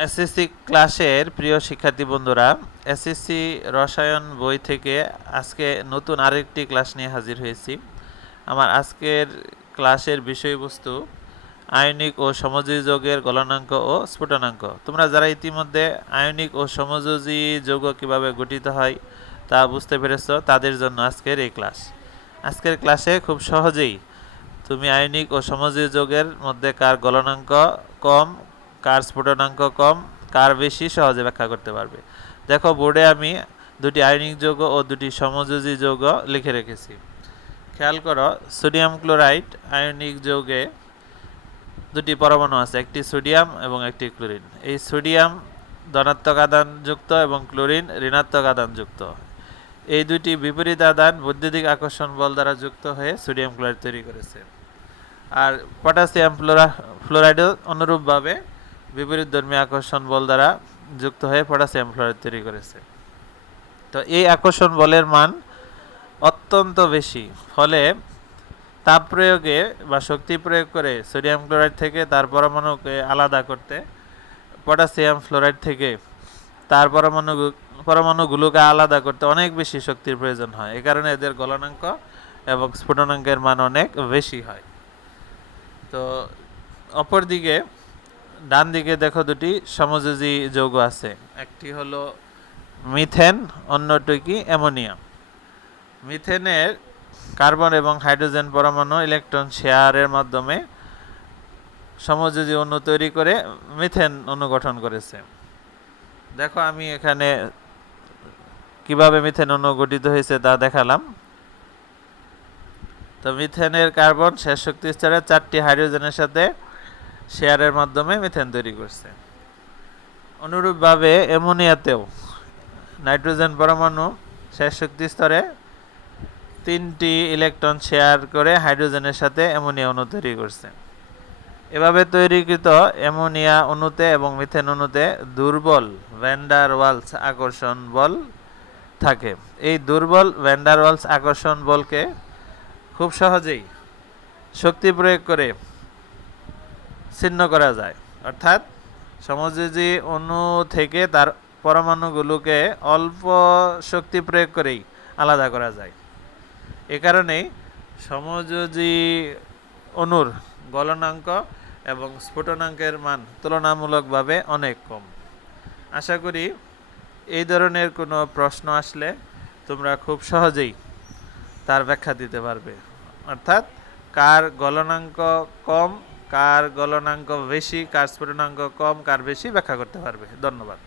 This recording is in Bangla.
এসএসসি ক্লাসের প্রিয় শিক্ষার্থী বন্ধুরা, এসএসসি রসায়ন বই থেকে আজকে নতুন আরেকটি ক্লাস নিয়ে হাজির হয়েছি। আমার আজকের ক্লাসের বিষয়বস্তু আয়নিক ও সমযোজী যৌগের গলনাঙ্ক ও স্ফুটনাঙ্ক। তোমরা যারা ইতিমধ্যে আয়নিক ও সমযোজী যৌগ কিভাবে গঠিত হয় তা বুঝতে পেরেছ, তাদের জন্য আজকের এই ক্লাস। আজকের ক্লাসে খুব সহজেই তুমি আয়নিক ও সমযোজী যৌগের মধ্যে কার গলনাঙ্ক কম, কার স্ফুটনাঙ্ক কম, কার বেশি সহজে ব্যাখ্যা করতে পারবে। দেখো, বোর্ডে আমি দুটি আয়নিক যৌগ ও দুটি সমযোজী যৌগ লিখে রেখেছি। খেয়াল করো, সোডিয়াম ক্লোরাইড আয়নিক যৌগে দুটি পরমাণু আছে, একটি সোডিয়াম এবং একটি ক্লোরিন। এই সোডিয়াম ধনাত্মক আধানযুক্ত এবং ক্লোরিন ঋণাত্মক আধানযুক্ত। এই দুটি বিপরীত আধান বৈদ্যুতিক আকর্ষণ বল দ্বারা যুক্ত হয়ে সোডিয়াম ক্লোরাইড তৈরি করেছে। আর পটাশিয়াম ফ্লোরাইডও অনুরূপভাবে বিপরীতধর্মী আকর্ষণ বল দ্বারা যুক্ত হয়ে পটাশিয়াম ফ্লোরাইড তৈরি করেছে। তো এই আকর্ষণ বলের মান অত্যন্ত বেশি, ফলে তাপ প্রয়োগে বা শক্তি প্রয়োগ করে সোডিয়াম ক্লোরাইড থেকে তার পরমাণুকে আলাদা করতে পটাশিয়াম ফ্লোরাইড থেকে তার পরমাণুগুলোকে আলাদা করতে অনেক বেশি শক্তির প্রয়োজন হয়। এ কারণে এদের গলনাঙ্ক এবং স্ফুটনাঙ্কের মান অনেক বেশি হয়। তো অপরদিকে ডান দিকে দেখো, দুটি সমযোজী যৌগ আছে, একটি হলো মিথেন, অন্যটি কি অ্যামোনিয়া। মিথেনের কার্বন এবং হাইড্রোজেন পরমাণু ইলেকট্রন শেয়ারের মাধ্যমে সমযোজী অণু তৈরি করে মিথেন অণু গঠন করেছে। দেখো, আমি এখানে কিভাবে মিথেন অণু গঠিত হয়েছে তা দেখালাম। তো মিথেনের কার্বন শেষ শক্তি স্তরে 4টি হাইড্রোজেনের সাথে শেয়ারের মাধ্যমে মিথেন তৈরি করছে। অনুরূপভাবে অ্যামোনিয়াতেও নাইট্রোজেন পরমাণু শেষ শক্তি স্তরে 3টি ইলেকট্রন শেয়ার করে হাইড্রোজেনের সাথে অ্যামোনিয়া অণু তৈরি করছে। এভাবে তৈরিকৃত অ্যামোনিয়া অণুতে এবং মিথেন অণুতে দুর্বল ভ্যান ডার ওয়ালস আকর্ষণ বল থাকে। এই দুর্বল ভ্যান ডার ওয়ালস আকর্ষণ বলকে খুব সহজেই শক্তি প্রয়োগ করে ছিন্ন করা যায়, অর্থাৎ সমযোজী অণু থেকে তার পরমাণুগুলোকে অল্প শক্তি প্রয়োগ করেই আলাদা করা যায়। এ কারণেই সমযোজী অণুর গলনাঙ্ক এবং স্ফুটনাঙ্কের মান তুলনামূলকভাবে অনেক কম। আশা করি এই ধরনের কোনো প্রশ্ন আসলে তোমরা খুব সহজেই তার ব্যাখ্যা দিতে পারবে, অর্থাৎ কার গলনাঙ্ক কম, কার গলনাঙ্ক বেশি, কার স্ফুটনাঙ্ক কম, কার বেশি ব্যাখ্যা করতে পারবে। ধন্যবাদ।